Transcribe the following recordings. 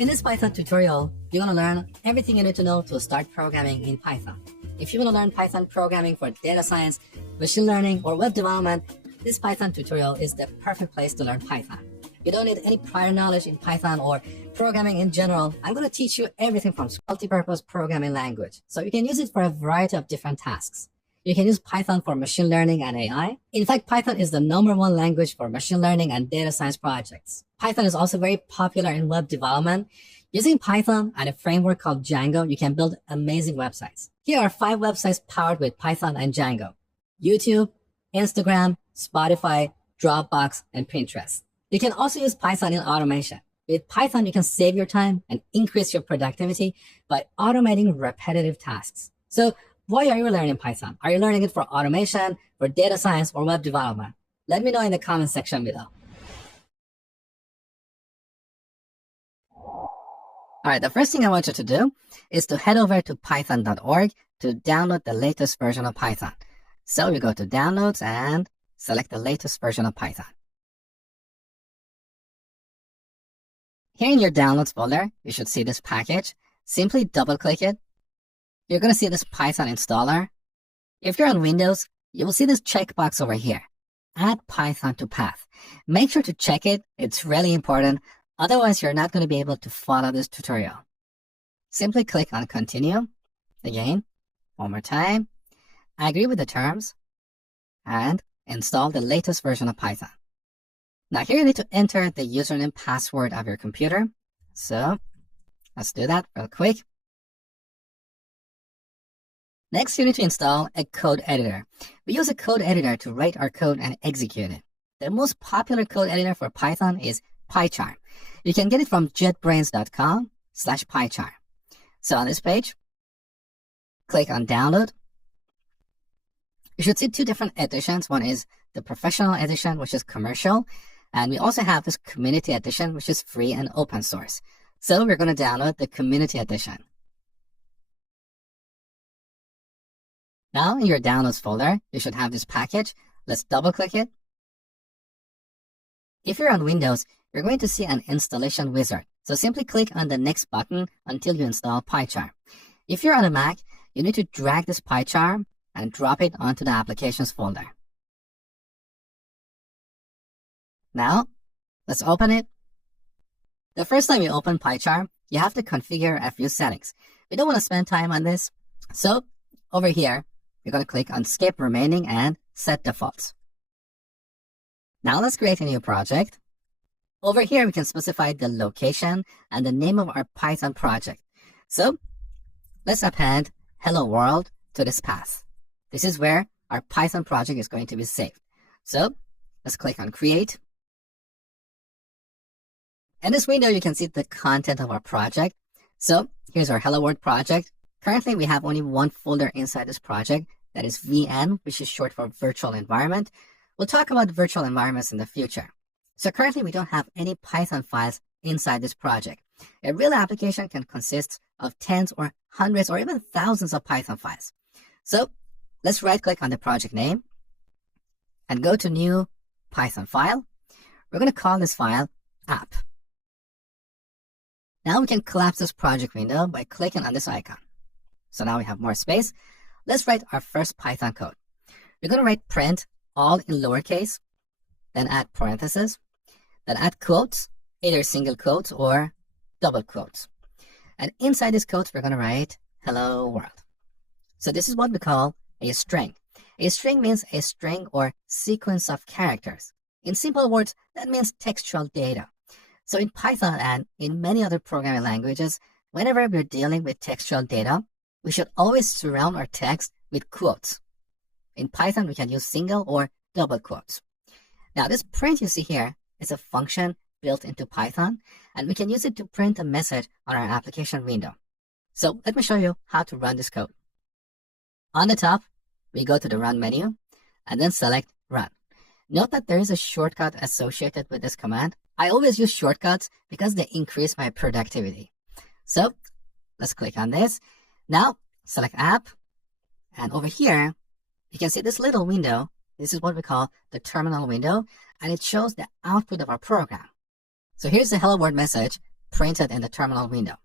In this Python tutorial, you're going to learn everything you need to know to start programming in Python. If you want to learn Python programming for data science, machine learning, or web development, this Python tutorial is the perfect place to learn Python. You don't need any prior knowledge in Python or programming in general. I'm going to teach you everything from multi-purpose programming language, so you can use it for a variety of different tasks. You can use Python for machine learning and AI. In fact, Python is the #1 language for machine learning and data science projects. Python is also very popular in web development. Using Python and a framework called Django, you can build amazing websites. Here are 5 websites powered with Python and Django: YouTube, Instagram, Spotify, Dropbox, and Pinterest. You can also use Python in automation. With Python, you can save your time and increase your productivity by automating repetitive tasks. So why are you learning Python? Are you learning it for automation, for data science, or web development? Let me know in the comment section below. All right, the first thing I want you to do is to head over to python.org to download the latest version of Python. So you go to Downloads and select the latest version of Python. Here in your Downloads folder, you should see this package. Simply double-click it. You're going to see this Python installer. If you're on Windows, you will see this checkbox over here. Add Python to path. Make sure to check it. It's really important. Otherwise, you're not going to be able to follow this tutorial. Simply click on Continue. Again, one more time. Agree with the terms and install the latest version of Python. Now here you need to enter the username password of your computer. So let's do that real quick. Next, you need to install a code editor. We use a code editor to write our code and execute it. The most popular code editor for Python is PyCharm. You can get it from jetbrains.com/PyCharm. So on this page, click on Download. You should see 2 different editions. One is the Professional Edition, which is commercial. And we also have this Community Edition, which is free and open source. So we're going to download the Community Edition. Now in your Downloads folder, you should have this package. Let's double-click it. If you're on Windows, you're going to see an installation wizard. So simply click on the next button until you install PyCharm. If you're on a Mac, you need to drag this PyCharm and drop it onto the Applications folder. Now, let's open it. The first time you open PyCharm, you have to configure a few settings. We don't want to spend time on this. So over here, you're going to click on Skip Remaining and Set Defaults. Now let's create a new project. Over here, we can specify the location and the name of our Python project. So let's append Hello World to this path. This is where our Python project is going to be saved. So let's click on Create. In this window, you can see the content of our project. So here's our Hello World project. Currently, we have only one folder inside this project, that is VN, which is short for Virtual Environment. We'll talk about virtual environments in the future. So currently, we don't have any Python files inside this project. A real application can consist of tens or hundreds or even thousands of Python files. So let's right-click on the project name and go to New Python File. We're going to call this file App. Now we can collapse this project window by clicking on this icon. So now we have more space. Let's write our first Python code. We're going to write print all in lowercase, then add parentheses, then add quotes, either single quotes or double quotes. And inside these quotes, we're going to write Hello World. So this is what we call a string. A string means a string or sequence of characters. In simple words, that means textual data. So in Python and in many other programming languages, whenever we're dealing with textual data, we should always surround our text with quotes. In Python, we can use single or double quotes. Now, this print you see here is a function built into Python, and we can use it to print a message on our application window. So let me show you how to run this code. On the top, we go to the Run menu, and then select Run. Note that there is a shortcut associated with this command. I always use shortcuts because they increase my productivity. So let's click on this. Now, select App, and over here, you can see this little window. This is what we call the terminal window, and it shows the output of our program. So here's the Hello World message. printed in the terminal window.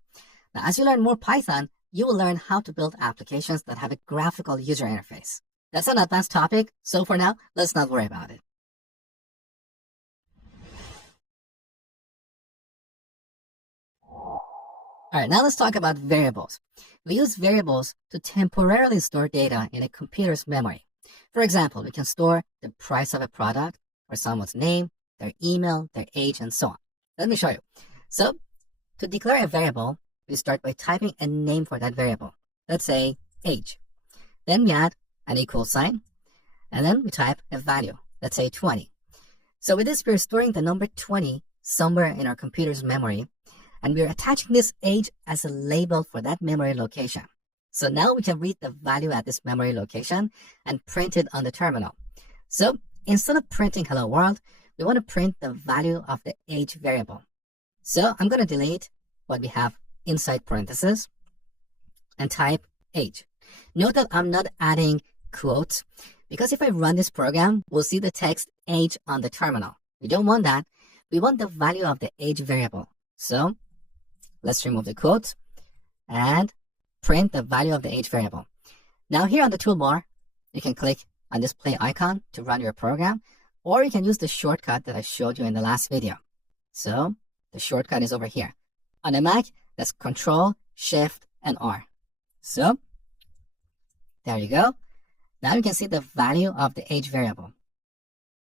Now, as you learn more Python, you will learn how to build applications that have a graphical user interface. That's an advanced topic, so for now, let's not worry about it. Alright, now let's talk about variables. We use variables to temporarily store data in a computer's memory. For example, we can store the price of a product, or someone's name, their email, their age, and so on. Let me show you. So, to declare a variable, we start by typing a name for that variable. Let's say age. Then we add an equal sign, and then we type a value. Let's say 20. So with this, we're storing the number 20 somewhere in our computer's memory, and we're attaching this age as a label for that memory location. So now we can read the value at this memory location and print it on the terminal. So instead of printing hello world, we want to print the value of the age variable. So I'm going to delete what we have inside parentheses and type age. Note that I'm not adding quotes, because if I run this program, we'll see the text age on the terminal. We don't want that. We want the value of the age variable. So let's remove the quotes and print the value of the age variable. Now here on the toolbar, you can click on this play icon to run your program, or you can use the shortcut that I showed you in the last video. So the shortcut is over here. On a Mac, that's Control, Shift, and R. So there you go. Now you can see the value of the age variable.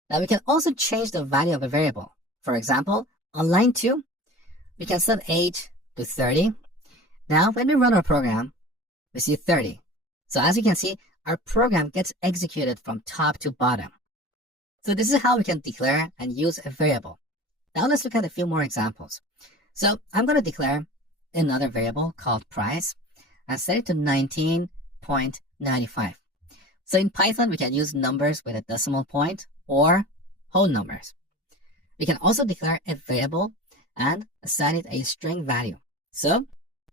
Now we can also change the value of a variable. For example, on line 2, we can set age to 30. Now when we run our program, we see 30. So as you can see, our program gets executed from top to bottom. So this is how we can declare and use a variable. Now let's look at a few more examples. So I'm going to declare another variable called price and set it to 19.95. So in Python, we can use numbers with a decimal point or whole numbers. We can also declare a variable and assign it a string value. So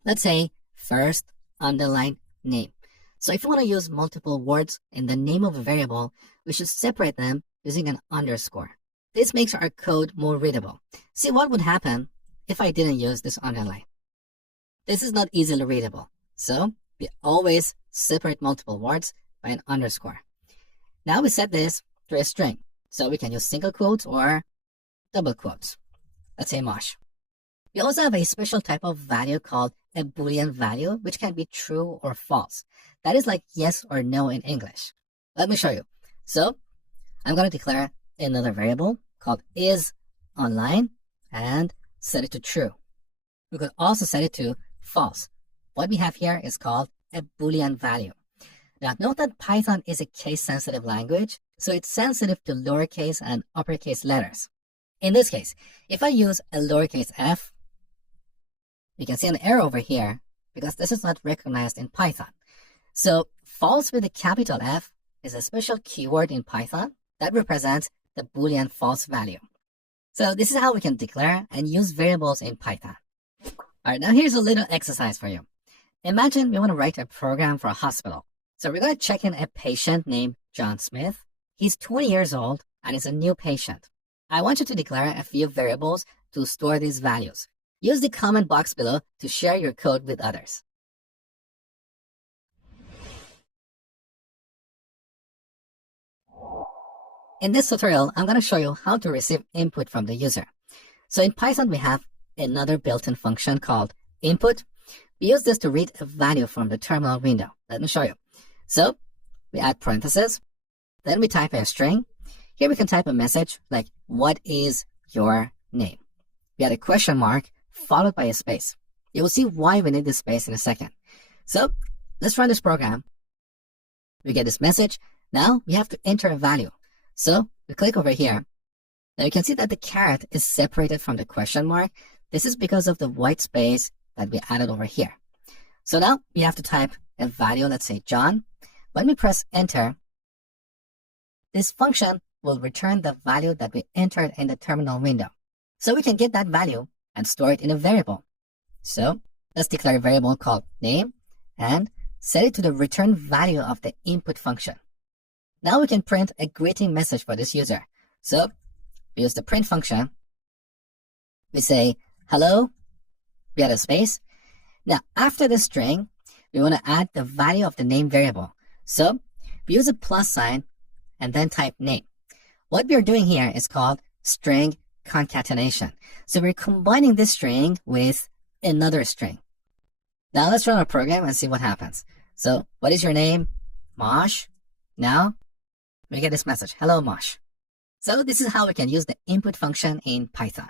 let's say first underline name. So if you want to use multiple words in the name of a variable, we should separate them using an underscore. This makes our code more readable. See what would happen if I didn't use this underline. This is not easily readable. So we always separate multiple words by an underscore. Now we set this to a string. So we can use single quotes or double quotes. Let's say mosh. We also have a special type of value called a Boolean value, which can be true or false. That is like yes or no in English. Let me show you. So I'm going to declare another variable called isOnline and set it to true. We could also set it to false. What we have here is called a Boolean value. Now note that Python is a case-sensitive language, so it's sensitive to lowercase and uppercase letters. In this case, if I use a lowercase f, you can see an error over here because this is not recognized in Python. So false with a capital F is a special keyword in Python that represents the Boolean false value. So this is how we can declare and use variables in Python. Alright, now here's a little exercise for you. Imagine we want to write a program for a hospital. So we're going to check in a patient named John Smith. He's 20 years old and is a new patient. I want you to declare a few variables to store these values. Use the comment box below to share your code with others. In this tutorial, I'm going to show you how to receive input from the user. So in Python, we have another built-in function called input. We use this to read a value from the terminal window. Let me show you. So we add parentheses, then we type a string. Here we can type a message like, what is your name? We add a question mark followed by a space. You will see why we need this space in a second. So let's run this program. We get this message. Now we have to enter a value. So we click over here. Now you can see that the caret is separated from the question mark. This is because of the white space that we added over here. So now we have to type a value, let's say John. When we press enter, this function will return the value that we entered in the terminal window. So we can get that value and store it in a variable. So let's declare a variable called name and set it to the return value of the input function. Now we can print a greeting message for this user. So we use the print function. We say, hello, We add a space. Now, after the string, we want to add the value of the name variable. So we use a plus sign and then type name. What we're doing here is called string concatenation. So we're combining this string with another string. Now let's run our program and see what happens. So what is your name? Mosh. Now we get this message, hello Mosh. So this is how we can use the input function in Python.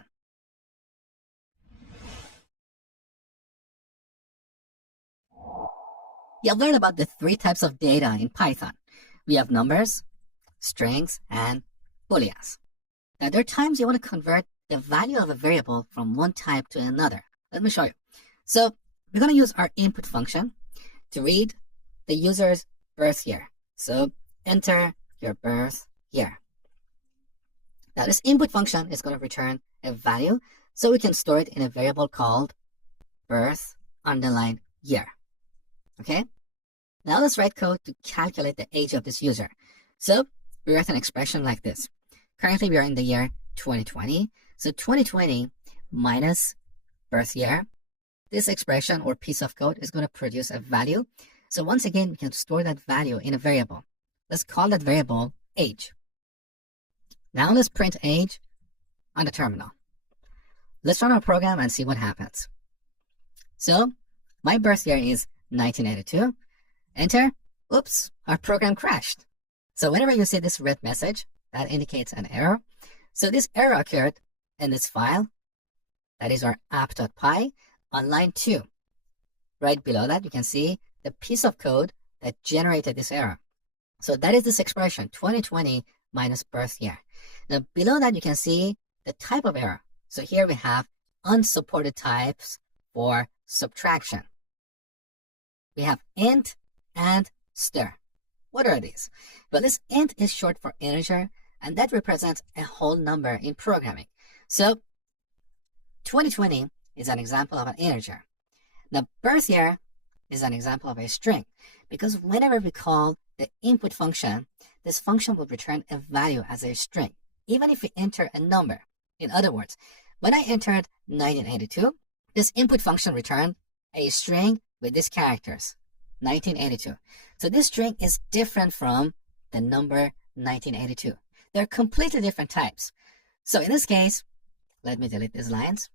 You have learned about the three types of data in Python. We have numbers, strings, and booleans. Now there are times you want to convert the value of a variable from one type to another. Let me show you. So we're going to use our input function to read the user's birth year. So enter your birth year. Now this input function is going to return a value, so we can store it in a variable called birth underline year. Okay? Now let's write code to calculate the age of this user. So we write an expression like this. Currently we are in the year 2020. So 2020 minus birth year. This expression or piece of code is going to produce a value. So once again, we can store that value in a variable. Let's call that variable age. Now let's print age on the terminal. Let's run our program and see what happens. So my birth year is 1982. Enter. Oops, our program crashed. So whenever you see this red message, that indicates an error. So this error occurred in this file. That is our app.py on line 2. Right below that, you can see the piece of code that generated this error. So that is this expression, 2020 minus birth year. Now below that, you can see the type of error. So here we have unsupported types for subtraction. We have int and stir. What are these? Well, this int is short for integer, and that represents a whole number in programming. So 2020 is an example of an integer. Now birth year is an example of a string, because whenever we call the input function, this function will return a value as a string, even if we enter a number. In other words, when I entered 1982, this input function returned a string with these characters, 1982. So this string is different from the number 1982. They're completely different types. So in this case, let me delete these lines.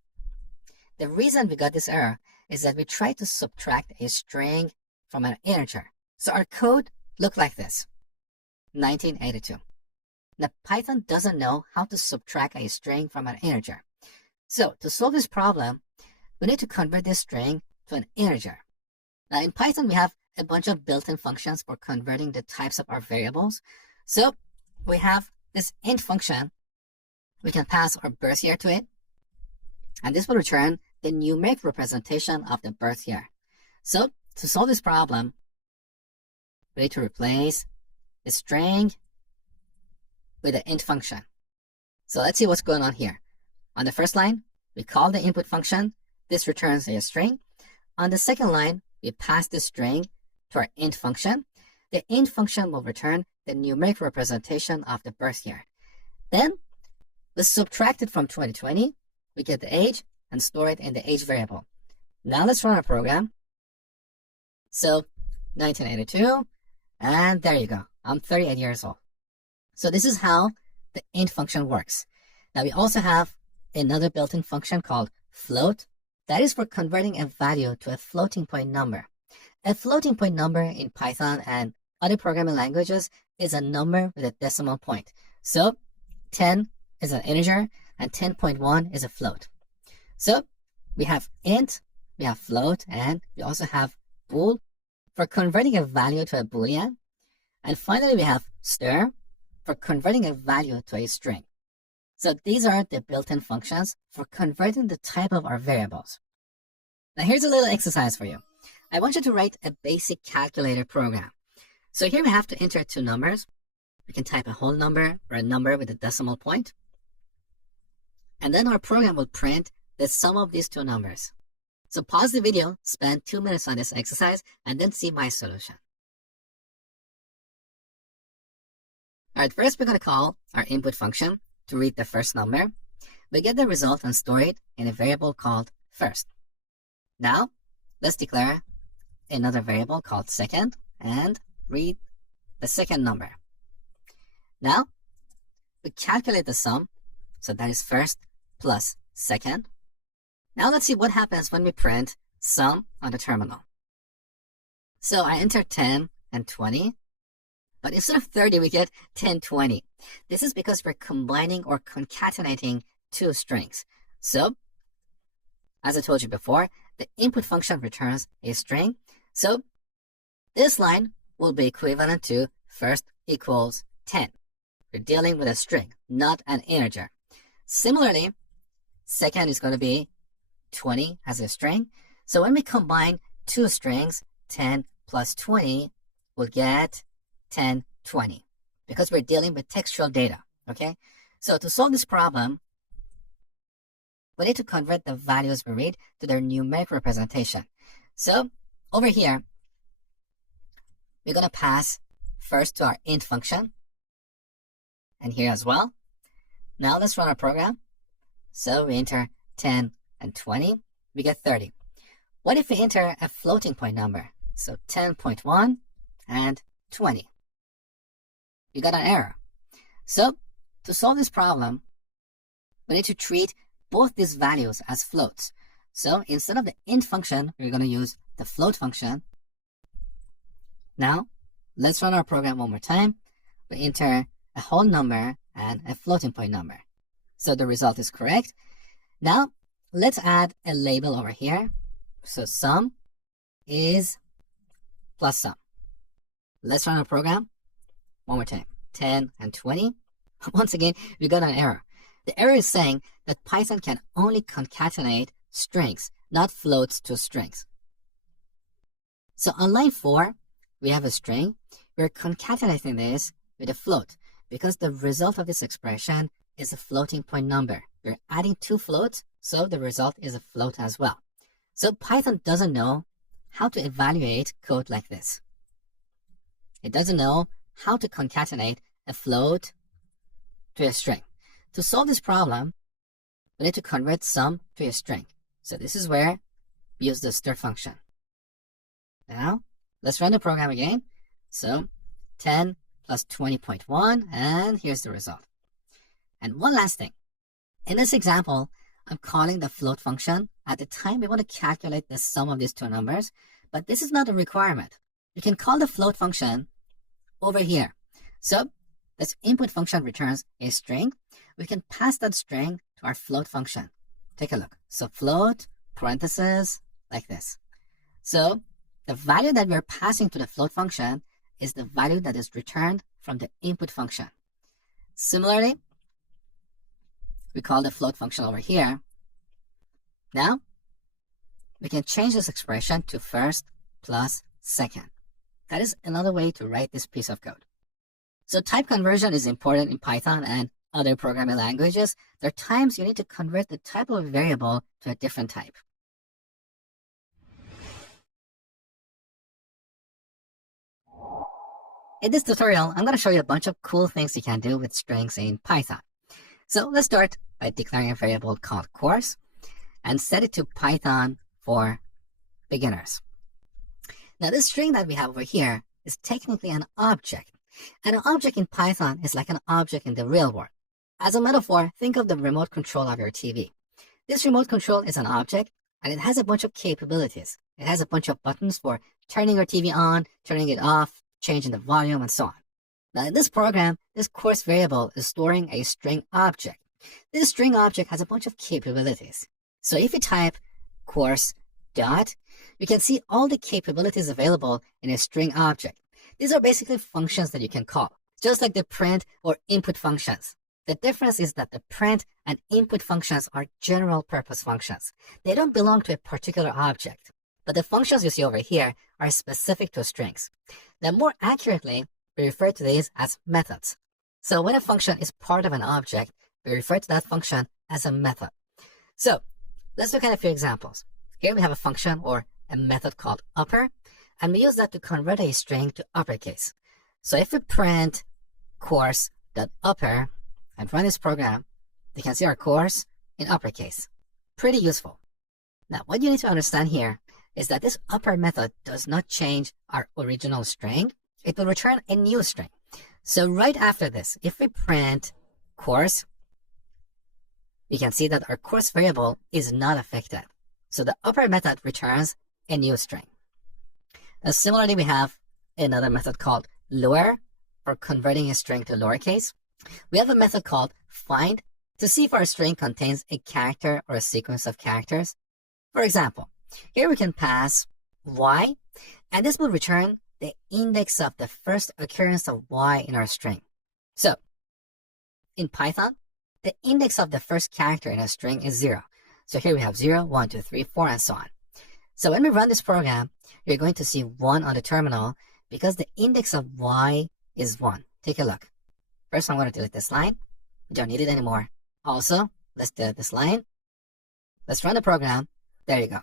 The reason we got this error is that we tried to subtract a string from an integer. So our code looked like this, 1982. Now Python doesn't know how to subtract a string from an integer. So to solve this problem, we need to convert this string to an integer. Now in Python, we have a bunch of built-in functions for converting the types of our variables. So we have this int function. We can pass our birth year to it, and this will return the numeric representation of the birth year. So to solve this problem, we need to replace the string with the int function. So let's see what's going on here. On the first line, we call the input function. This returns a string. On the second line, we pass the string to our int function. The int function will return the numeric representation of the birth year. Then we subtract it from 2020. We get the age and store it in the age variable. Now let's run our program. So 1982, and there you go. I'm 38 years old. So this is how the int function works. Now we also have another built-in function called float. That is for converting a value to a floating point number. A floating point number in Python and other programming languages is a number with a decimal point. So 10 is an integer and 10.1 is a float. So we have int, we have float, and we also have bool for converting a value to a boolean. And finally, we have stir for converting a value to a string. So these are the built-in functions for converting the type of our variables. Now here's a little exercise for you. I want you to write a basic calculator program. So here we have to enter two numbers. We can type a whole number or a number with a decimal point. And then our program will print the sum of these two numbers. So pause the video, spend 2 minutes on this exercise, and then see my solution. All right, first we're going to call our input function to read the first number. We get the result and store it in a variable called first. Now, let's declare another variable called second and read the second number. Now, we calculate the sum, so that is first plus second. Now let's see what happens when we print sum on the terminal. So I enter 10 and 20, but instead of 30, we get 1020. This is because we're combining or concatenating two strings. So, as I told you before, the input function returns a string. So, this line will be equivalent to first equals 10. We're dealing with a string, not an integer. Similarly, second is going to be 20 as a string. So when we combine two strings, 10 plus 20, we'll get 1020 because we're dealing with textual data, okay? So to solve this problem, we need to convert the values we read to their numeric representation. So over here, we're going to pass first to our int function, and here as well. Now let's run our program. So we enter 10 and 20, we get 30. What if we enter a floating point number? So 10.1 and 20. We got an error. So to solve this problem, we need to treat both these values as floats. So instead of the int function, we're going to use the float function. Now, let's run our program one more time. We enter a whole number and a floating point number. So the result is correct. Now, let's add a label over here. So sum is plus sum. Let's run our program one more time. 10 and 20. Once again, we got an error. The error is saying that Python can only concatenate strings, not floats to strings. So on line 4, we have a string. We're concatenating this with a float because the result of this expression is a floating point number. We're adding two floats, so the result is a float as well. So Python doesn't know how to evaluate code like this. It doesn't know how to concatenate a float to a string. To solve this problem, we need to convert sum to a string. So this is where we use the stir function. Now, let's run the program again. So 10 plus 20.1, and here's the result. And one last thing. In this example, I'm calling the float function. At the time, we want to calculate the sum of these two numbers, but this is not a requirement. You can call the float function over here. So this input function returns a string. We can pass that string to our float function. Take a look. So float, parentheses, like this. So the value that we're passing to the float function is the value that is returned from the input function. Similarly, we call the float function over here. Now, we can change this expression to first plus second. That is another way to write this piece of code. So type conversion is important in Python and other programming languages. There are times you need to convert the type of a variable to a different type. In this tutorial, I'm going to show you a bunch of cool things you can do with strings in Python. So let's start by declaring a variable called course and set it to Python for beginners. Now this string that we have over here is technically an object. And an object in Python is like an object in the real world. As a metaphor, think of the remote control of your TV. This remote control is an object and it has a bunch of capabilities. It has a bunch of buttons for turning your TV on, turning it off, changing the volume, and so on. Now in this program, this course variable is storing a string object. This string object has a bunch of capabilities. So if you type course dot, you can see all the capabilities available in a string object. These are basically functions that you can call, just like the print or input functions. The difference is that the print and input functions are general purpose functions. They don't belong to a particular object. But the functions you see over here are specific to strings. Now, more accurately, we refer to these as methods. So when a function is part of an object, we refer to that function as a method. So let's look at a few examples. Here we have a function or a method called upper, and we use that to convert a string to uppercase. So if we print course.upper and run this program, we can see our course in uppercase. Pretty useful. Now, what you need to understand here is that this upper method does not change our original string. It will return a new string. So right after this, if we print course, we can see that our course variable is not affected. So the upper method returns a new string. Now, similarly, we have another method called lower for converting a string to lowercase. We have a method called find to see if our string contains a character or a sequence of characters. For example, here we can pass y, and this will return the index of the first occurrence of y in our string. So, in Python, the index of the first character in a string is 0. So here we have 0, 1, 2, 3, 4, and so on. So when we run this program, you're going to see 1 on the terminal because the index of y is 1. Take a look. First, I'm going to delete this line. We don't need it anymore. Also, let's delete this line. Let's run the program. There you go.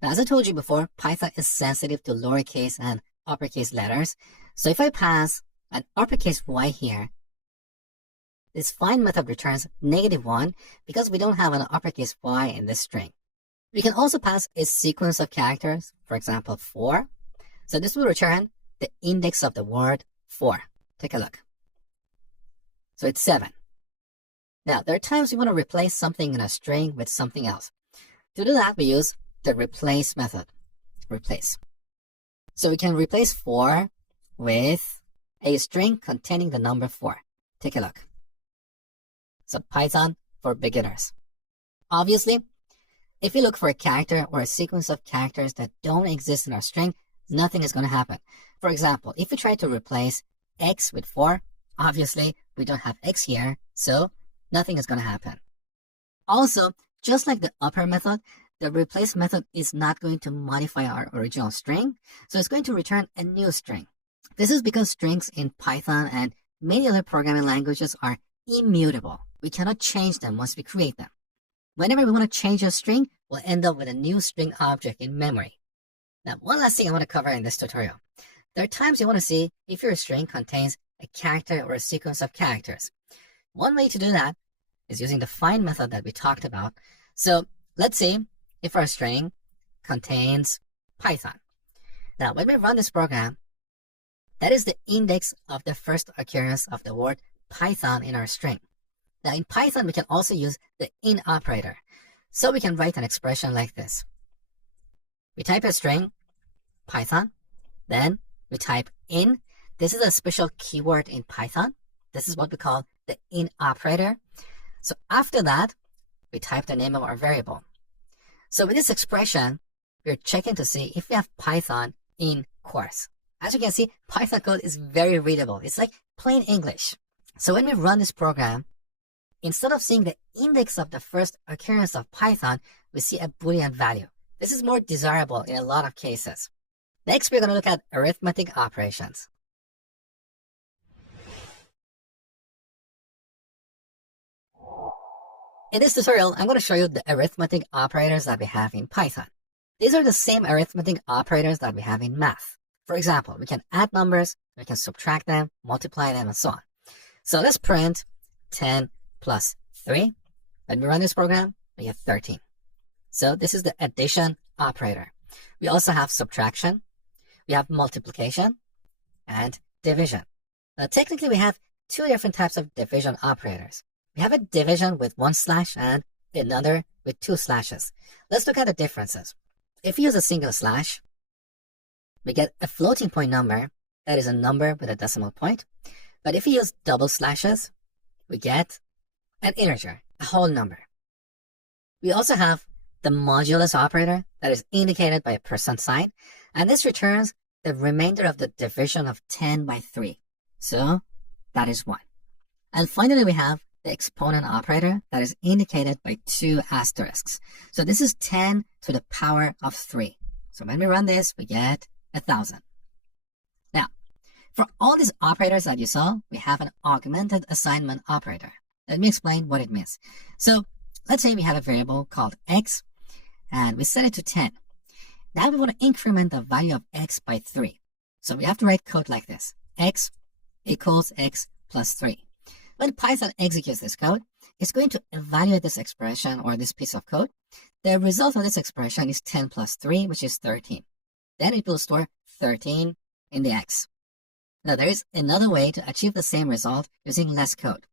Now, as I told you before, Python is sensitive to lowercase and uppercase letters. So if I pass an uppercase y here, this find method returns -1 because we don't have an uppercase y in this string. We can also pass a sequence of characters, for example, 4. So this will return the index of the word 4. Take a look. So it's 7. Now, there are times we want to replace something in a string with something else. To do that, we use the replace method. Replace. So we can replace 4 with a string containing the number 4. Take a look. So Python for beginners. Obviously, if you look for a character or a sequence of characters that don't exist in our string, nothing is going to happen. For example, if we try to replace x with 4, obviously we don't have x here, so nothing is going to happen. Also, just like the upper method, the replace method is not going to modify our original string, so it's going to return a new string. This is because strings in Python and many other programming languages are immutable. We cannot change them once we create them. Whenever we want to change a string, we'll end up with a new string object in memory. Now, one last thing I want to cover in this tutorial. There are times you want to see if your string contains a character or a sequence of characters. One way to do that is using the find method that we talked about. So let's see if our string contains Python. Now, when we run this program, that is the index of the first occurrence of the word Python in our string. Now, in Python, we can also use the in operator. So we can write an expression like this. We type a string, Python, then we type in. This is a special keyword in Python. This is what we call the in operator. So after that, we type the name of our variable. So with this expression, we're checking to see if we have Python in course. As you can see, Python code is very readable. It's like plain English. So when we run this program, instead of seeing the index of the first occurrence of Python, we see a Boolean value. This is more desirable in a lot of cases. Next, we're going to look at arithmetic operations. In this tutorial, I'm going to show you the arithmetic operators that we have in Python. These are the same arithmetic operators that we have in math. For example, we can add numbers, we can subtract them, multiply them, and so on. So let's print 10 plus 3. When we run this program, we get 13. So this is the addition operator. We also have subtraction, we have multiplication, and division. Now technically we have two different types of division operators. We have a division with 1 slash and another with 2 slashes. Let's look at the differences. If we use a single slash, we get a floating point number that is a number with a decimal point. But if we use double slashes, we get an integer, a whole number. We also have the modulus operator that is indicated by a percent sign, and this returns the remainder of the division of 10 by 3. So that is 1. And finally, we have the exponent operator that is indicated by 2 asterisks. So this is 10 to the power of 3. So when we run this, we get 1,000. Now, for all these operators that you saw, we have an augmented assignment operator. Let me explain what it means. So let's say we have a variable called x, and we set it to 10. Now we want to increment the value of x by 3. So we have to write code like this. X equals x plus 3. When Python executes this code, it's going to evaluate this expression or this piece of code. The result of this expression is 10 plus 3, which is 13. Then it will store 13 in the X. Now there is another way to achieve the same result using less code.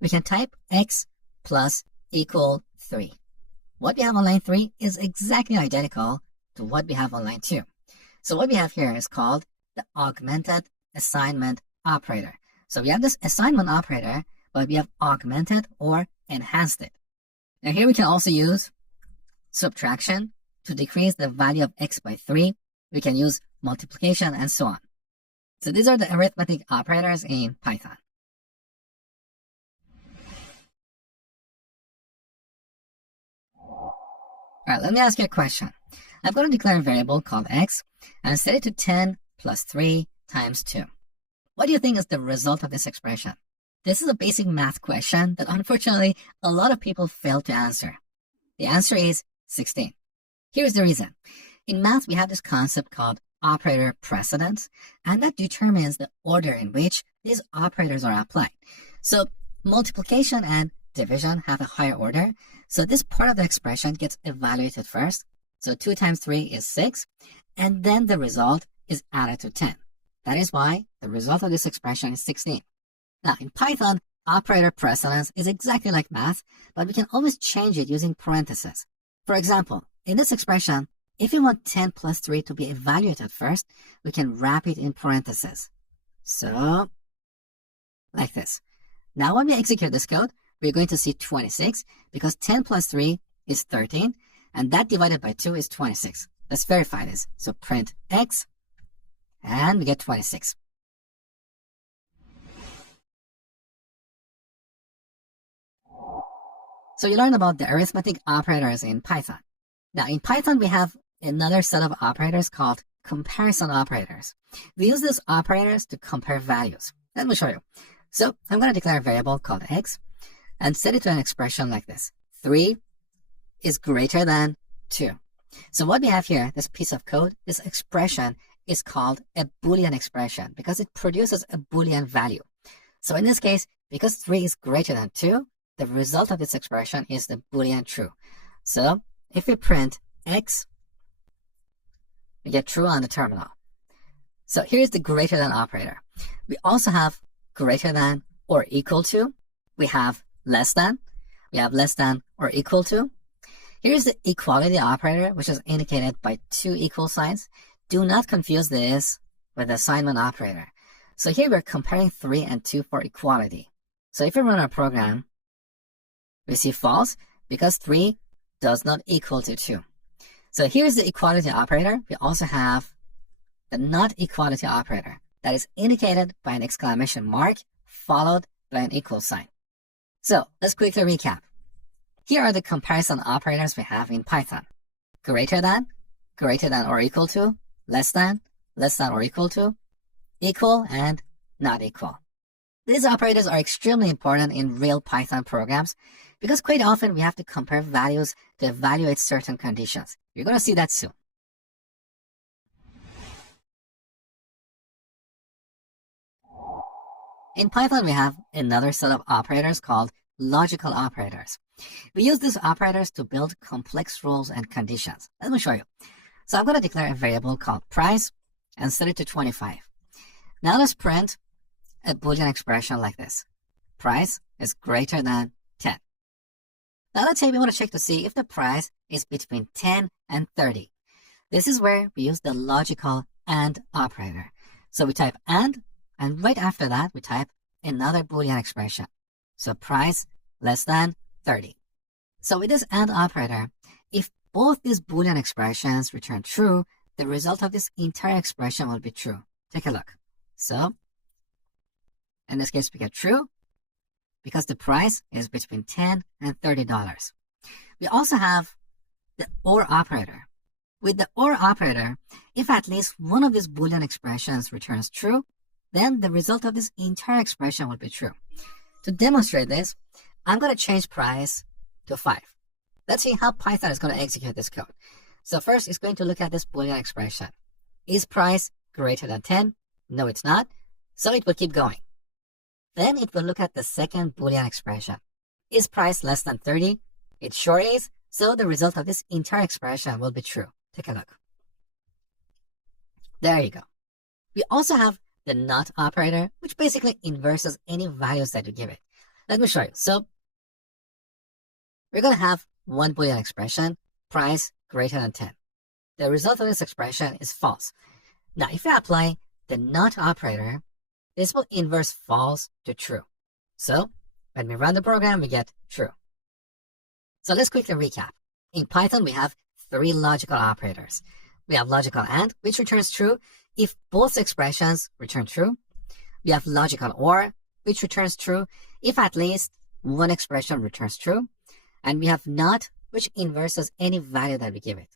We can type X plus equal 3. What we have on line 3 is exactly identical to what we have on line 2. So what we have here is called the augmented assignment operator. So we have this assignment operator, but we have augmented or enhanced it. Now here we can also use subtraction to decrease the value of X by 3. We can use multiplication and so on. So these are the arithmetic operators in Python. All right, let me ask you a question. I'm going to declare a variable called X and set it to 10 plus 3 times 2. What do you think is the result of this expression? This is a basic math question that unfortunately a lot of people fail to answer. The answer is 16. Here's the reason. In math, we have this concept called operator precedence, and that determines the order in which these operators are applied. So multiplication and division have a higher order, so this part of the expression gets evaluated first. So 2 times 3 is 6, and then the result is added to 10. That is why the result of this expression is 16. Now, in Python, operator precedence is exactly like math, but we can always change it using parentheses. For example, in this expression, if we want 10 plus 3 to be evaluated first, we can wrap it in parentheses. So, like this. Now, when we execute this code, we're going to see 26 because 10 plus 3 is 13, and that divided by 2 is 26. Let's verify this. So print X, and we get 26. So you learned about the arithmetic operators in Python. Now in Python, we have another set of operators called comparison operators. We use these operators to compare values. Let me show you. So I'm going to declare a variable called X and set it to an expression like this. 3 is greater than 2. So what we have here, this piece of code, this expression is called a Boolean expression because it produces a Boolean value. So in this case, because 3 is greater than 2, the result of this expression is the Boolean true. So if we print X, we get true on the terminal. So here's the greater than operator. We also have greater than or equal to. We have less than. We have less than or equal to. Here's the equality operator, which is indicated by 2 equal signs. Do not confuse this with the assignment operator. So here we're comparing 3 and 2 for equality. So if we run our program, we see false because 3 does not equal to 2. So here's the equality operator. We also have the not equality operator that is indicated by an exclamation mark followed by an equal sign. So let's quickly recap. Here are the comparison operators we have in Python. Greater than or equal to, less than or equal to, equal, and not equal. These operators are extremely important in real Python programs because quite often we have to compare values to evaluate certain conditions. You're going to see that soon. In Python, we have another set of operators called logical operators. We use these operators to build complex rules and conditions. Let me show you. So I'm going to declare a variable called price and set it to 25. Now let's print a Boolean expression like this. Price is greater than 10. Now let's say we want to check to see if the price is between 10 and 30. This is where we use the logical AND operator. So we type AND, and right after that we type another Boolean expression. So price less than 30. So with this AND operator, if both these Boolean expressions return true, the result of this entire expression will be true. Take a look. So in this case, we get true because the price is between $10 and $30. We also have the OR operator. With the OR operator, if at least one of these Boolean expressions returns true, then the result of this entire expression will be true. To demonstrate this, I'm going to change price to 5. Let's see how Python is going to execute this code. So first, it's going to look at this Boolean expression. Is price greater than 10? No, it's not. So it will keep going. Then it will look at the second Boolean expression. Is price less than 30? It sure is. So the result of this entire expression will be true. Take a look. There you go. We also have the not operator, which basically inverses any values that you give it. Let me show you. So we're going to have one Boolean expression, price greater than 10. The result of this expression is false. Now, if we apply the not operator, this will inverse false to true. So when we run the program, we get true. So let's quickly recap. In Python, we have three logical operators. We have logical AND, which returns true if both expressions return true. We have logical OR, which returns true if at least one expression returns true. And we have NOT, which inverses any value that we give it.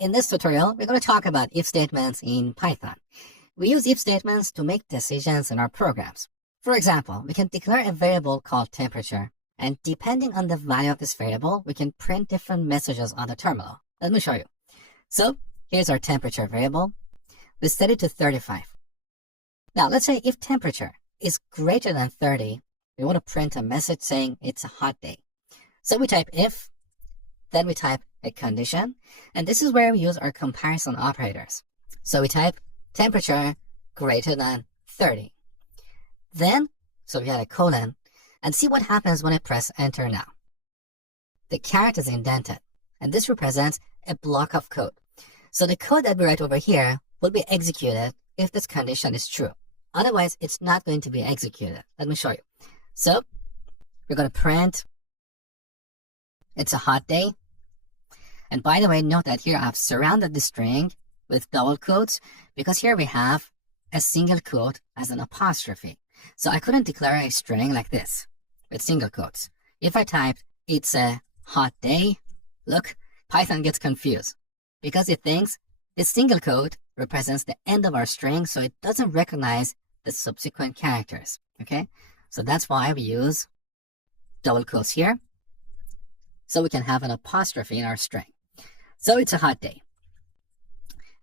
In this tutorial, we're going to talk about if statements in Python. We use if statements to make decisions in our programs. For example, we can declare a variable called temperature, and depending on the value of this variable, we can print different messages on the terminal. Let me show you. So here's our temperature variable. We set it to 35. Now let's say if temperature is greater than 30, we want to print a message saying it's a hot day. So we type if, then we type a condition, and this is where we use our comparison operators. So we type temperature greater than 30. Then, so we had a colon, and see what happens when I press enter now. The caret is indented, and this represents a block of code. So the code that we write over here will be executed if this condition is true. Otherwise, it's not going to be executed. Let me show you. So we're going to print it's a hot day. And by the way, note that here I've surrounded the string with double quotes because here we have a single quote as an apostrophe. So I couldn't declare a string like this with single quotes. If I typed it's a hot day, look, Python gets confused because it thinks this single quote represents the end of our string, so it doesn't recognize the subsequent characters. Okay, so that's why we use double quotes here, so we can have an apostrophe in our string. So it's a hot day.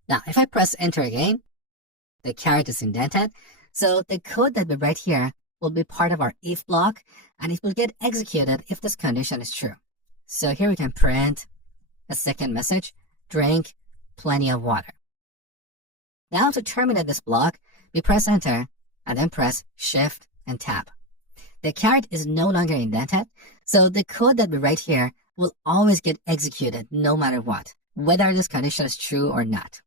Now, if I press enter again, the caret is indented, so the code that we write here will be part of our if block, and it will get executed if this condition is true. So here we can print a second message, drink plenty of water. Now to terminate this block, we press enter and then press shift and tab. The caret is no longer indented, so the code that we write here will always get executed no matter what, whether this condition is true or not.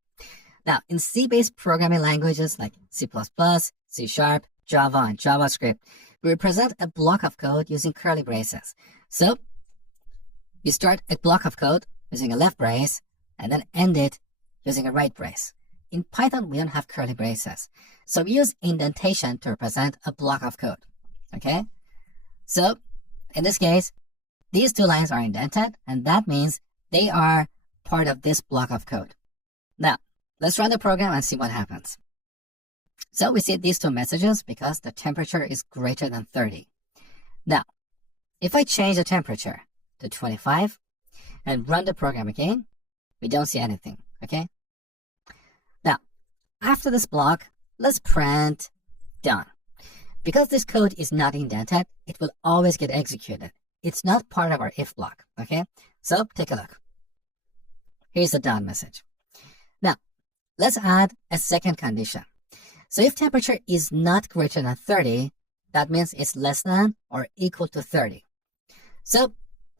Now, in C-based programming languages like C++, C#, Java, and JavaScript, we represent a block of code using curly braces. So you start a block of code using a left brace and then end it using a right brace. In Python, we don't have curly braces, so we use indentation to represent a block of code. Okay? So in this case, these two lines are indented, and that means they are part of this block of code. Now, let's run the program and see what happens. So we see these two messages because the temperature is greater than 30. Now, if I change the temperature to 25 and run the program again, we don't see anything, okay? Now, after this block, let's print done. Because this code is not indented, it will always get executed. It's not part of our if block, okay? So take a look. Here's the done message. Now, let's add a second condition. So if temperature is not greater than 30, that means it's less than or equal to 30. So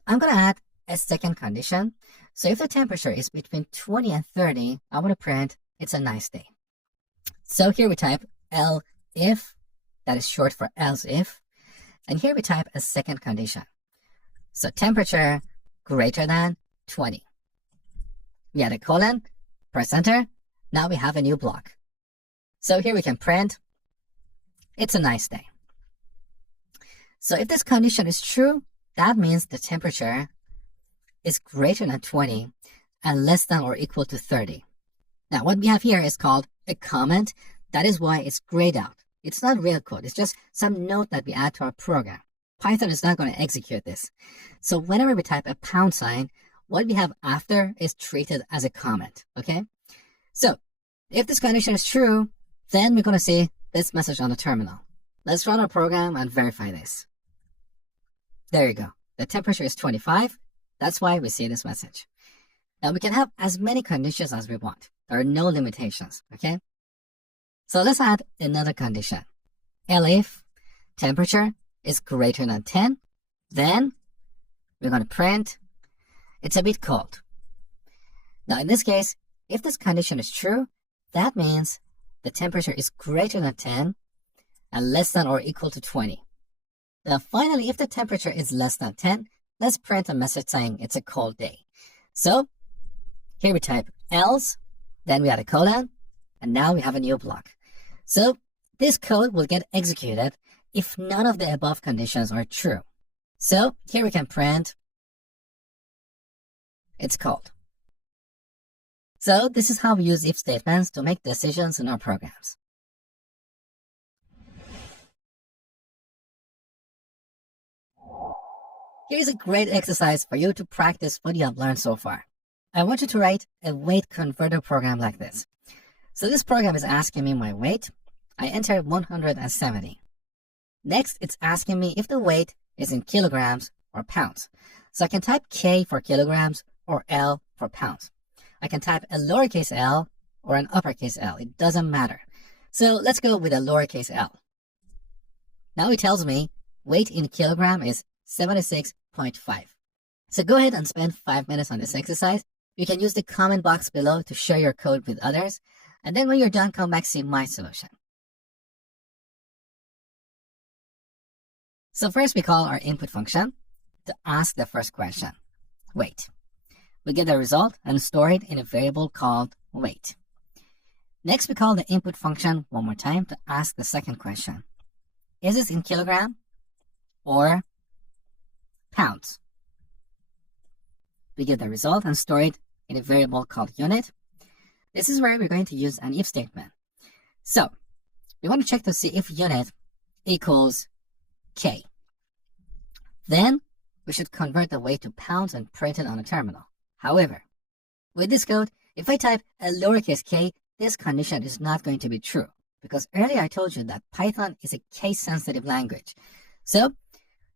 I'm going to add a second condition. So if the temperature is between 20 and 30, I want to print it's a nice day. So here we type elif, that is short for else if, and here we type a second condition. So temperature greater than 20. We add a colon, press enter, now we have a new block. So here we can print it's a nice day. So if this condition is true, that means the temperature is greater than 20 and less than or equal to 30. Now what we have here is called a comment. That is why it's grayed out. It's not real code. It's just some note that we add to our program. Python is not going to execute this. So whenever we type a pound sign, what we have after is treated as a comment, okay? So if this condition is true, Then we're going to see this message on the terminal. Let's run our program and verify this. There you go. The temperature is 25. That's why we see this message. Now we can have as many conditions as we want. There are no limitations, okay? So let's add another condition. Elif temperature is greater than 10, then we're going to print it's a bit cold. Now in this case, if this condition is true, that means the temperature is greater than 10 and less than or equal to 20. Now finally, if the temperature is less than 10, let's print a message saying it's a cold day. So here we type else, then we add a colon, and now we have a new block. So this code will get executed if none of the above conditions are true. So here we can print it's cold. So this is how we use if statements to make decisions in our programs. Here's a great exercise for you to practice what you have learned so far. I want you to write a weight converter program like this. So this program is asking me my weight. I enter 170. Next, it's asking me if the weight is in kilograms or pounds. So I can type K for kilograms or L for pounds. I can type a lowercase l or an uppercase L. It doesn't matter. So let's go with a lowercase l. Now it tells me weight in kilogram is 76.5. So go ahead and spend 5 minutes on this exercise. You can use the comment box below to share your code with others. And then when you're done, come back see my solution. So first we call our input function to ask the first question, weight. We get the result and store it in a variable called weight. Next we call the input function one more time to ask the second question. Is this in kilogram or pounds? We get the result and store it in a variable called unit. This is where we're going to use an if statement. So we want to check to see if unit equals K. Then we should convert the weight to pounds and print it on a terminal. However, with this code, if I type a lowercase k, this condition is not going to be true because earlier I told you that Python is a case-sensitive language. So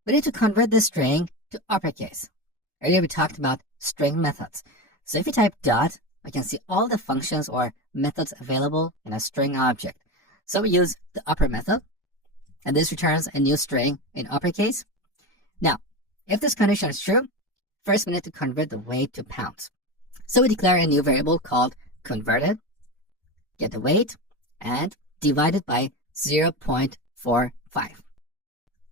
we need to convert this string to uppercase. Earlier we talked about string methods. So if you type dot, I can see all the functions or methods available in a string object. So we use the upper method, and this returns a new string in uppercase. Now, if this condition is true, first we need to convert the weight to pounds. So we declare a new variable called converted, get the weight, and divide it by 0.45.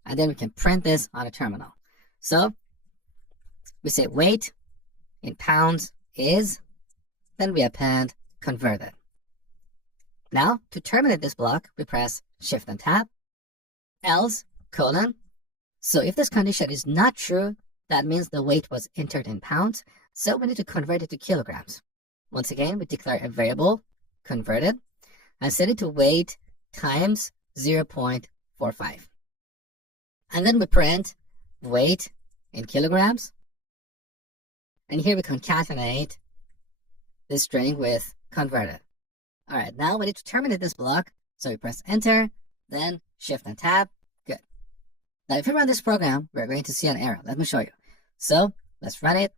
And then we can print this on a terminal. So we say weight in pounds is, then we append converted. Now, to terminate this block, we press Shift and Tab, else, colon. So if this condition is not true, that means the weight was entered in pounds, so we need to convert it to kilograms. Once again, we declare a variable, converted, and set it to weight times 0.45. And then we print weight in kilograms. And here we concatenate this string with converted. All right, now we need to terminate this block. So we press enter, then Shift and Tab. Good. Now if we run this program, we're going to see an error. Let me show you. So let's run it.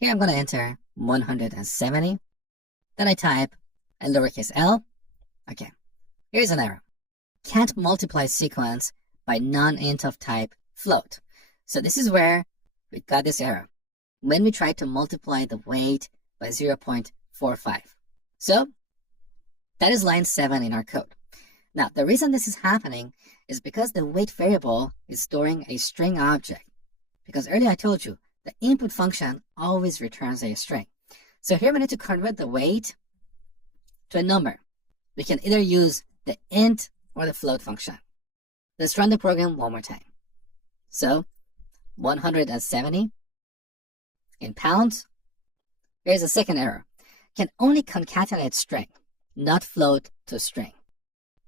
Here I'm going to enter 170. Then I type a lowercase l. Okay, here's an error. Can't multiply sequence by non-int of type float. So this is where we got this error when we try to multiply the weight by 0.45. So that is line 7 in our code. Now, the reason this is happening is because the weight variable is storing a string object. Because earlier I told you, the input function always returns a string. So here we need to convert the weight to a number. We can either use the int or the float function. Let's run the program one more time. So 170 in pounds. Here's a second error. Can only concatenate string, not float to string.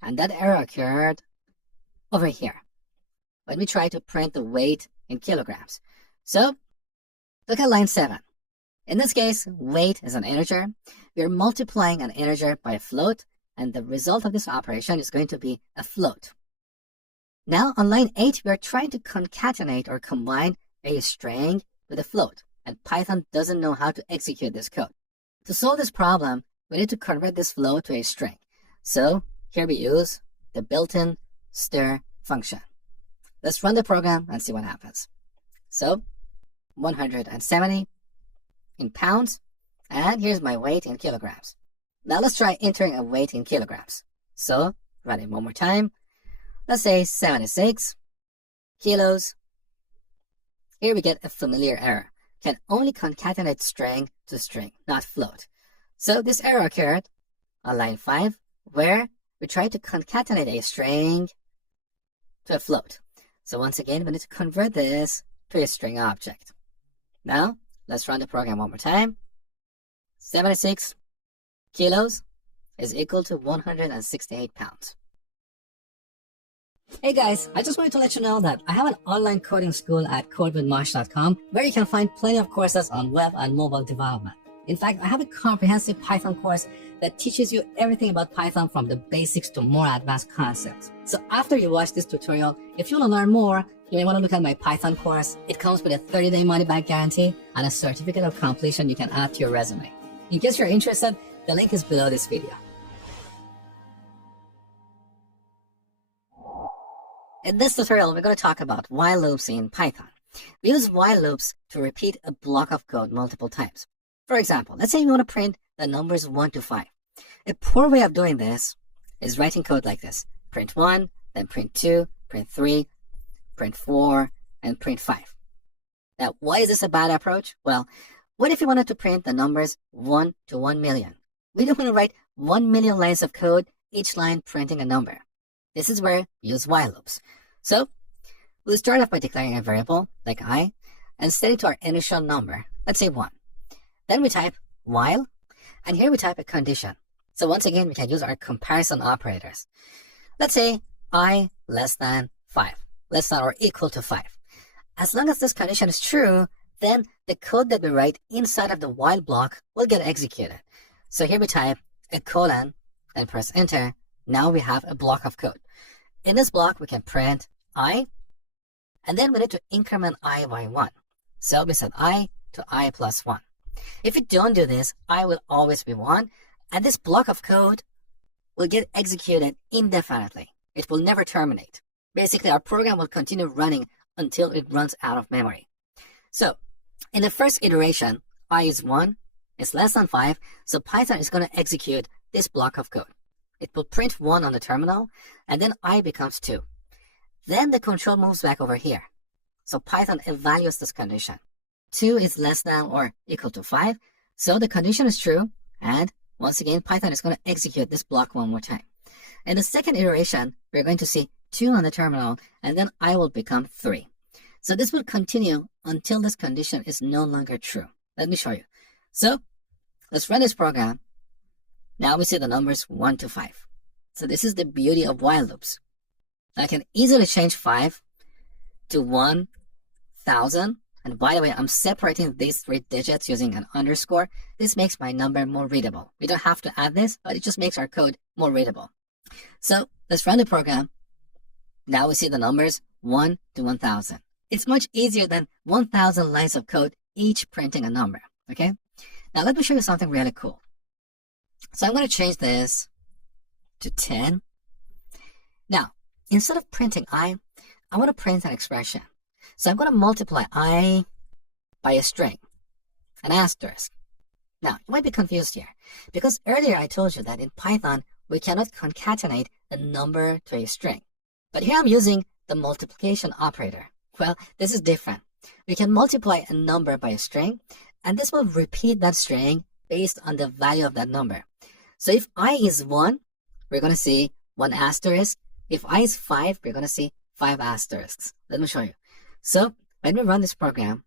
And that error occurred over here when we try to print the weight in kilograms. So look at line 7. In this case, weight is an integer. We are multiplying an integer by a float, and the result of this operation is going to be a float. Now on line 8, we are trying to concatenate or combine a string with a float, and Python doesn't know how to execute this code. To solve this problem, we need to convert this float to a string. So here we use the built-in stir function. Let's run the program and see what happens. So 170 in pounds, and here's my weight in kilograms. Now let's try entering a weight in kilograms. So run it one more time. Let's say 76 kilos. Here we get a familiar error. Can only concatenate string to string, not float. So this error occurred on line 5, where we try to concatenate a string to a float. So once again, we need to convert this to a string object. Now, let's run the program one more time. 76 kilos is equal to 168 pounds. Hey guys, I just wanted to let you know that I have an online coding school at codewithmosh.com where you can find plenty of courses on web and mobile development. In fact, I have a comprehensive Python course that teaches you everything about Python from the basics to more advanced concepts. So after you watch this tutorial, if you want to learn more, you may want to look at my Python course. It comes with a 30-day money-back guarantee and a certificate of completion you can add to your resume. In case you're interested, the link is below this video. In this tutorial, we're going to talk about while loops in Python. We use while loops to repeat a block of code multiple times. For example, let's say you want to print the numbers 1 to 5. A poor way of doing this is writing code like this. Print 1, then print 2, print 3, print 4, and print 5. Now, why is this a bad approach? Well, what if you wanted to print the numbers 1 to 1 million? We don't want to write 1 million lines of code, each line printing a number. This is where we use while loops. So we'll start off by declaring a variable like I and set it to our initial number, let's say 1. Then we type while, and here we type a condition. So once again, we can use our comparison operators. Let's say I less than 5, less than or equal to 5. As long as this condition is true, then the code that we write inside of the while block will get executed. So here we type a colon and press enter. Now we have a block of code. In this block, we can print I, and then we need to increment I by 1. So we set I to I plus 1. If you don't do this, I will always be 1, and this block of code will get executed indefinitely. It will never terminate. Basically, our program will continue running until it runs out of memory. So in the first iteration, I is 1, it's less than 5, so Python is going to execute this block of code. It will print 1 on the terminal, and then I becomes 2. Then the control moves back over here. So Python evaluates this condition. 2 is less than or equal to 5, so the condition is true, and once again, Python is going to execute this block one more time. In the second iteration, we're going to see 2 on the terminal, and then I will become 3. So this will continue until this condition is no longer true. Let me show you. So let's run this program. Now we see the numbers 1 to 5. So this is the beauty of while loops. I can easily change 5 to 1,000. And by the way, I'm separating these 3 digits using an underscore. This makes my number more readable. We don't have to add this, but it just makes our code more readable. So let's run the program. Now we see the numbers 1 to 1,000. It's much easier than 1,000 lines of code, each printing a number. Okay? Now let me show you something really cool. So I'm going to change this to 10. Now, instead of printing I want to print an expression. So I'm going to multiply I by a string, an asterisk. Now, you might be confused here, because earlier I told you that in Python, we cannot concatenate a number to a string. But here I'm using the multiplication operator. Well, this is different. We can multiply a number by a string, and this will repeat that string based on the value of that number. So if I is 1, we're going to see 1 asterisk. If I is 5, we're going to see 5 asterisks. Let me show you. So when we run this program,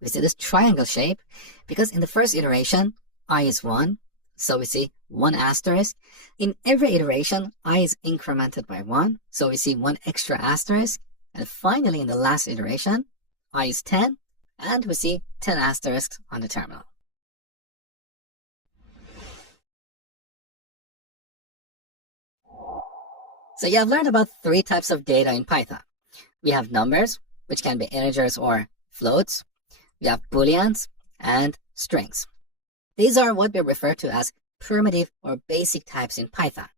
we see this triangle shape because in the first iteration, I is 1. So we see 1 asterisk. In every iteration, I is incremented by 1. So we see 1 extra asterisk. And finally, in the last iteration, I is 10. And we see 10 asterisks on the terminal. So you have learned about three types of data in Python. We have numbers, which can be integers or floats. We have booleans and strings. These are what we refer to as primitive or basic types in Python.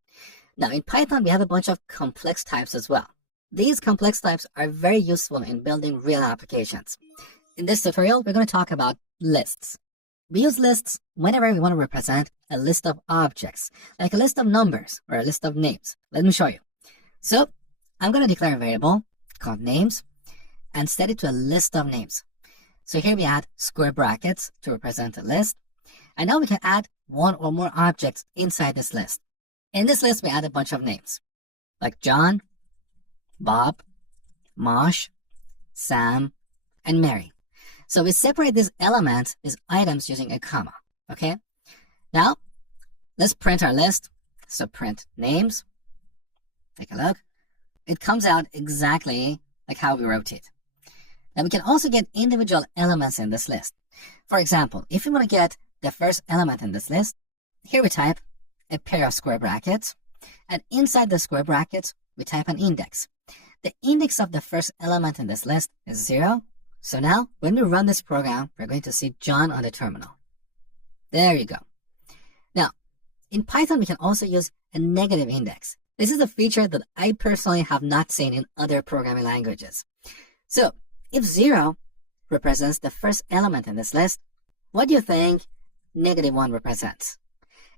Now in Python, we have a bunch of complex types as well. These complex types are very useful in building real applications. In this tutorial, we're going to talk about lists. We use lists whenever we want to represent a list of objects, like a list of numbers or a list of names. Let me show you. So I'm going to declare a variable called names and set it to a list of names. So here we add square brackets to represent a list. And now we can add one or more objects inside this list. In this list, we add a bunch of names like John, Bob, Mosh, Sam, and Mary. So we separate these elements, these items, using a comma, okay? Now, let's print our list. So print names. Take a look. It comes out exactly like how we wrote it. Now we can also get individual elements in this list. For example, if we want to get the first element in this list, here we type a pair of square brackets, and inside the square brackets, we type an index. The index of the first element in this list is 0. So now, when we run this program, we're going to see John on the terminal. There you go. Now, in Python, we can also use a negative index. This is a feature that I personally have not seen in other programming languages. So, if 0 represents the first element in this list, what do you think -1 represents?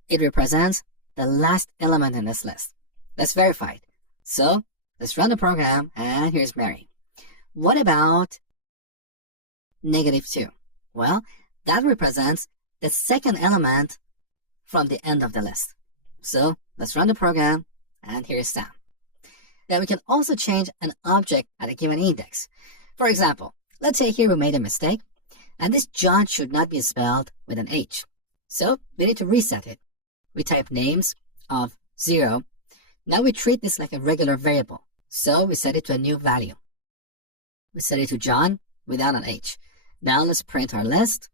It represents the last element in this list. Let's verify it. So, let's run the program, and here's Mary. What about -2? Well, that represents the second element from the end of the list. So, let's run the program, and here's Sam. Now, we can also change an object at a given index. For example, let's say here we made a mistake, and this John should not be spelled with an H. So, we need to reset it. We type names of 0. Now we treat this like a regular variable. So we set it to a new value. We set it to John without an H. Now let's print our list.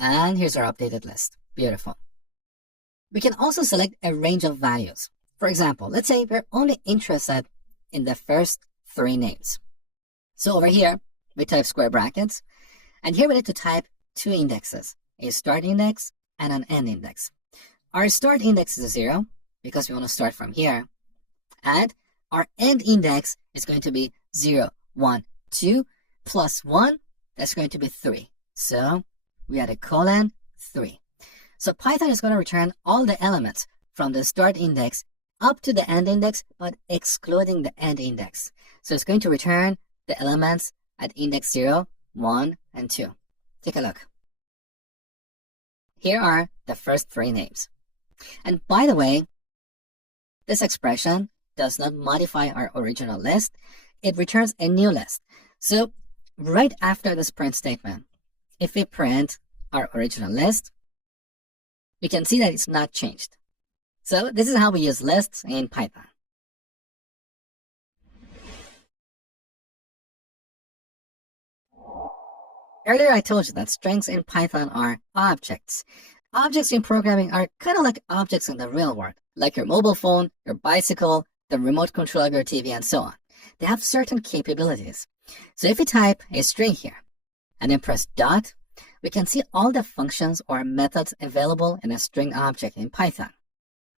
And here's our updated list. Beautiful. We can also select a range of values. For example, let's say we're only interested in the first 3 names. So over here, we type square brackets. And here we need to type 2 indexes, a start index and an end index. Our start index is 0 because we want to start from here. And our end index is going to be 0, 1, 2 plus 1. That's going to be 3. So we add a colon 3. So Python is going to return all the elements from the start index up to the end index, but excluding the end index. So it's going to return the elements at index 0, 1, and 2. Take a look. Here are the first 3 names. And by the way, this expression does not modify our original list. It returns a new list. So right after this print statement, if we print our original list, we can see that it's not changed. So this is how we use lists in Python. Earlier I told you that strings in Python are objects. Objects in programming are kind of like objects in the real world, like your mobile phone, your bicycle, the remote control of your TV, and so on. They have certain capabilities. So if we type a string here and then press dot, we can see all the functions or methods available in a string object in Python.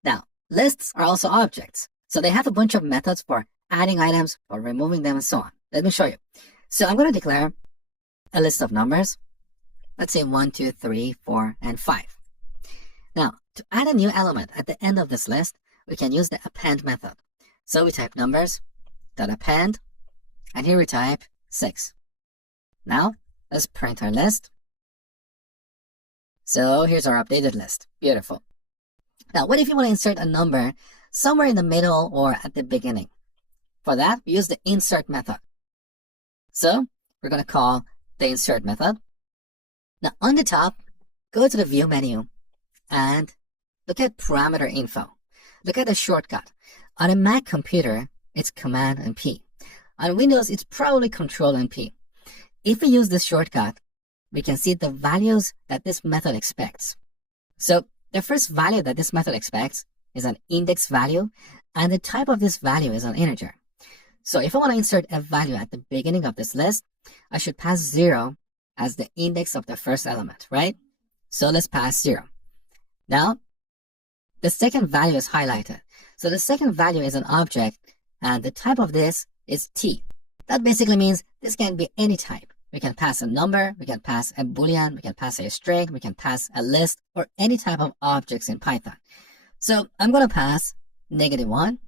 Now, lists are also objects. So they have a bunch of methods for adding items, for removing them, and so on. Let me show you. So I'm going to declare a list of numbers. Let's say 1, 2, 3, 4, and 5. Now, to add a new element at the end of this list, we can use the append method. So we type numbers.append, and here we type 6. Now, let's print our list. So here's our updated list. Beautiful. Now, what if you want to insert a number somewhere in the middle or at the beginning? For that, we use the insert method. So we're going to call the insert method. Now, on the top, go to the view menu and look at parameter info. Look at the shortcut. On a Mac computer, it's Command and P. On Windows, it's probably Control and P. If we use this shortcut, we can see the values that this method expects. So the first value that this method expects is an index value, and the type of this value is an integer. So if I want to insert a value at the beginning of this list, I should pass 0 as the index of the first element, right? So let's pass 0. Now, the second value is highlighted. So the second value is an object, and the type of this is t. That basically means this can be any type. We can pass a number, we can pass a boolean, we can pass a string, we can pass a list, or any type of objects in Python. So I'm going to pass -1.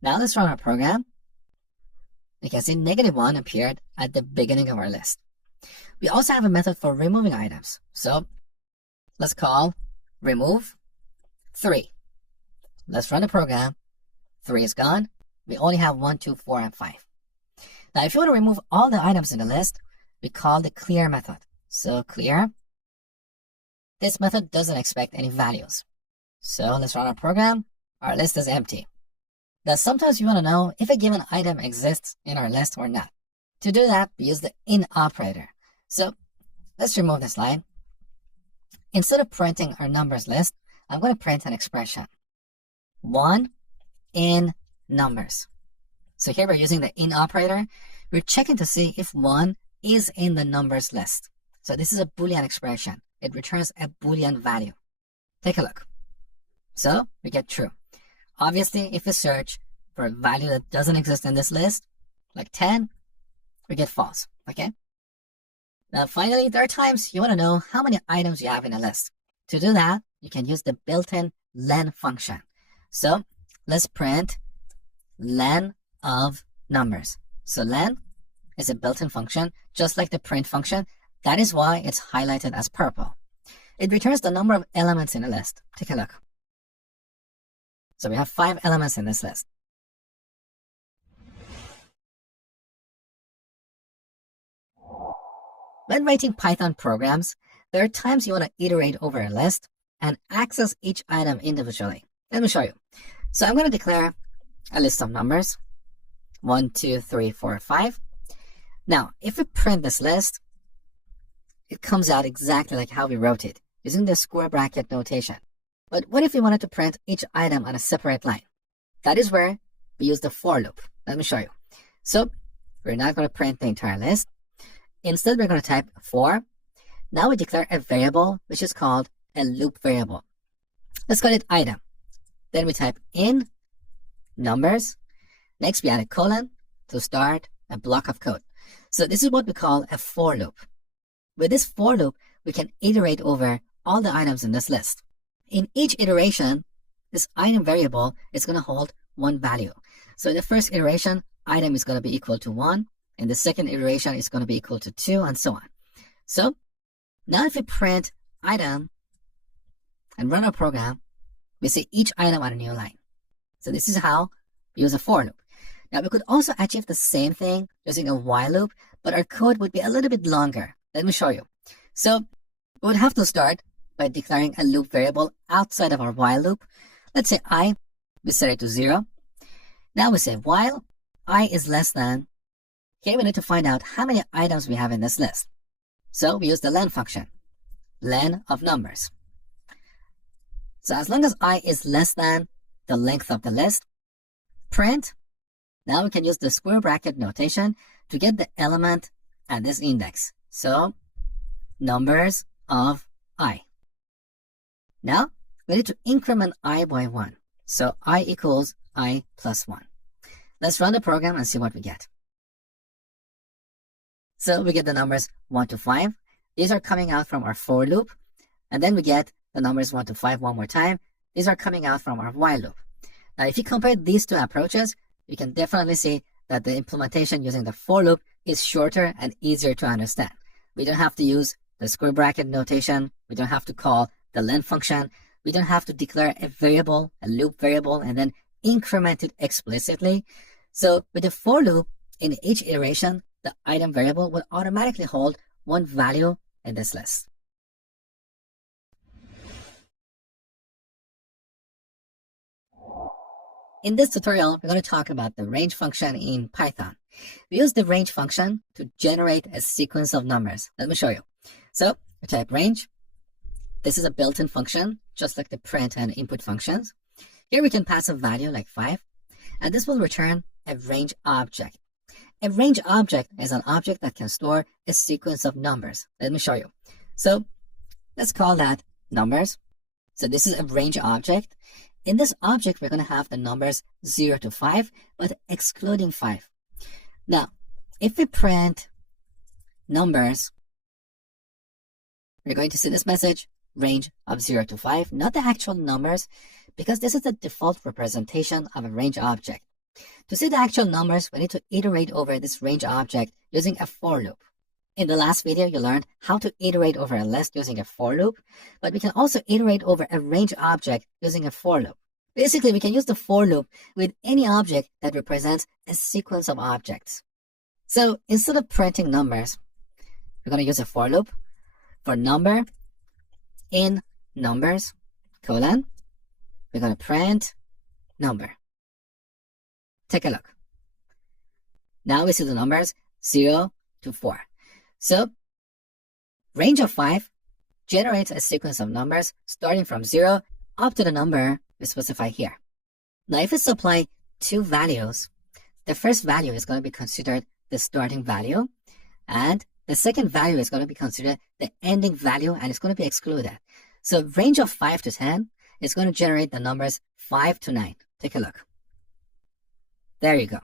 Now let's run our program. You can see -1 appeared at the beginning of our list. We also have a method for removing items. So let's call remove 3. Let's run the program. 3 is gone. We only have 1, 2, 4, and 5. Now, if you want to remove all the items in the list, we call the clear method. So clear. This method doesn't expect any values. So let's run our program. Our list is empty. Now, sometimes you want to know if a given item exists in our list or not. To do that, we use the in operator. So let's remove this line. Instead of printing our numbers list, I'm going to print an expression. 1 in numbers. So here we're using the in operator. We're checking to see if 1 is in the numbers list. So this is a Boolean expression. It returns a Boolean value. Take a look. So we get true. Obviously, if we search for a value that doesn't exist in this list, like 10, we get false, okay? Now finally, there are times you want to know how many items you have in a list. To do that, you can use the built-in len function. So let's print len of numbers. So len is a built-in function, just like the print function. That is why it's highlighted as purple. It returns the number of elements in a list. Take a look. So we have 5 elements in this list. When writing Python programs, there are times you want to iterate over a list and access each item individually. Let me show you. So I'm going to declare a list of numbers. 1, 2, 3, 4, 5. Now, if we print this list, it comes out exactly like how we wrote it, using the square bracket notation. But what if we wanted to print each item on a separate line? That is where we use the for loop. Let me show you. So we're not going to print the entire list. Instead, we're going to type for. Now we declare a variable, which is called a loop variable. Let's call it item. Then we type in numbers. Next, we add a colon to start a block of code. So this is what we call a for loop. With this for loop, we can iterate over all the items in this list. In each iteration, this item variable is going to hold one value. So in the first iteration, item is going to be equal to 1. In the second iteration, it's going to be equal to 2, and so on. So now if we print item and run our program, we see each item on a new line. So this is how we use a for loop. Now we could also achieve the same thing using a while loop, but our code would be a little bit longer. Let me show you. So we would have to start by declaring a loop variable outside of our while loop. Let's say I, we set it to 0. Now we say while I is less than. Here we need to find out how many items we have in this list. So we use the len function, len of numbers. So as long as I is less than the length of the list, print. Now we can use the square bracket notation to get the element at this index. So numbers of I. Now we need to increment I by 1. So I equals I plus 1. Let's run the program and see what we get. So we get the numbers 1 to 5. These are coming out from our for loop. And then we get the numbers 1 to 5 one more time. These are coming out from our while loop. Now, if you compare these two approaches, you can definitely see that the implementation using the for loop is shorter and easier to understand. We don't have to use the square bracket notation. We don't have to call the len function. We don't have to declare a variable, a loop variable, and then increment it explicitly. So with the for loop, in each iteration, the item variable will automatically hold one value in this list. In this tutorial, we're going to talk about the range function in Python. We use the range function to generate a sequence of numbers. Let me show you. So we type range. This is a built-in function, just like the print and input functions. Here we can pass a value like 5. and this will return a range object. A range object is an object that can store a sequence of numbers. Let me show you. So let's call that numbers. So this is a range object. In this object, we're going to have the numbers 0 to 5, but excluding 5. Now, if we print numbers, we're going to see this message, range of 0 to 5, not the actual numbers, because this is the default representation of a range object. To see the actual numbers, we need to iterate over this range object using a for loop. In the last video, you learned how to iterate over a list using a for loop, but we can also iterate over a range object using a for loop. Basically, we can use the for loop with any object that represents a sequence of objects. So instead of printing numbers, we're going to use a for loop for number in numbers, colon, we're going to print number. Take a look. Now we see the numbers 0 to 4. So range of 5 generates a sequence of numbers starting from 0 up to the number we specify here. Now if we supply two values, the first value is going to be considered the starting value, and the second value is going to be considered the ending value, and it's going to be excluded. So range of 5 to 10 is going to generate the numbers 5 to 9. Take a look. There you go.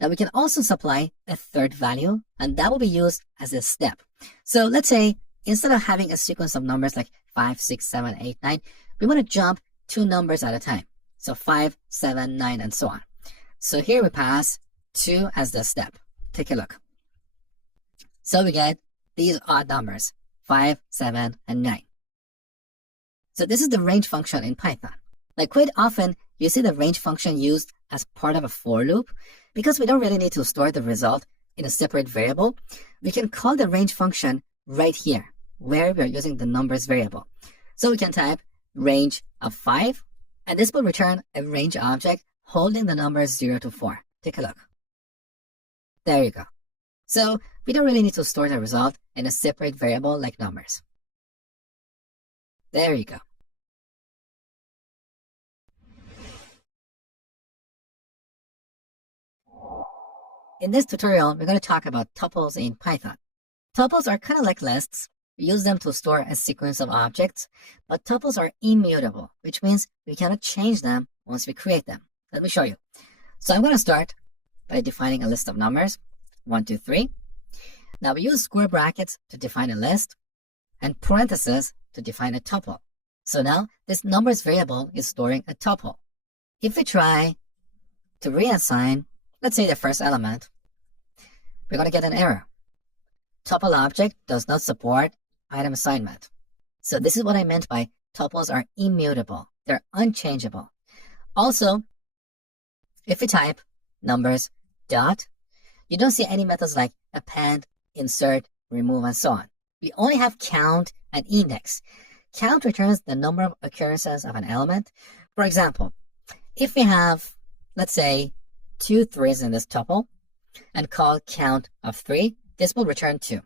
Now we can also supply a third value, and that will be used as a step. So let's say instead of having a sequence of numbers like 5, 6, 7, 8, 9, we want to jump 2 numbers at a time. So 5, 7, 9, and so on. So here we pass 2 as the step. Take a look. So we get these odd numbers, 5, 7, and 9. So this is the range function in Python. Like quite often, you see the range function used as part of a for loop. Because we don't really need to store the result in a separate variable, we can call the range function right here, where we're using the numbers variable. So we can type range of 5, and this will return a range object holding the numbers 0 to 4. Take a look. There you go. So we don't really need to store the result in a separate variable like numbers. There you go. In this tutorial, we're going to talk about tuples in Python. Tuples are kind of like lists. We use them to store a sequence of objects, but tuples are immutable, which means we cannot change them once we create them. Let me show you. So I'm going to start by defining a list of numbers, 1, 2, 3. Now we use square brackets to define a list and parentheses to define a tuple. So now this numbers variable is storing a tuple. If we try to reassign, let's say the first element, we're going to get an error. Tuple object does not support item assignment. So this is what I meant by tuples are immutable. They're unchangeable. Also, if we type numbers dot, you don't see any methods like append, insert, remove, and so on. We only have count and index. Count returns the number of occurrences of an element. For example, if we have, let's say, 2 3s in this tuple and call count of 3, this will return 2.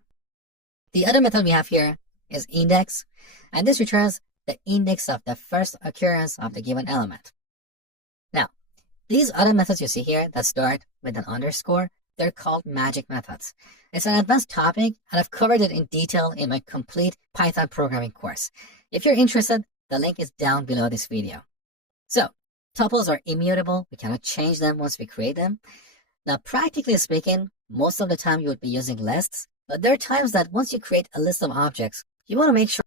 The other method we have here is index, and this returns the index of the first occurrence of the given element. Now, these other methods you see here that start with an underscore, they're called magic methods. It's an advanced topic, and I've covered it in detail in my complete Python programming course. If you're interested, the link is down below this video. So, tuples are immutable. We cannot change them once we create them. Now, practically speaking, most of the time you would be using lists, but there are times that once you create a list of objects, you want to make sure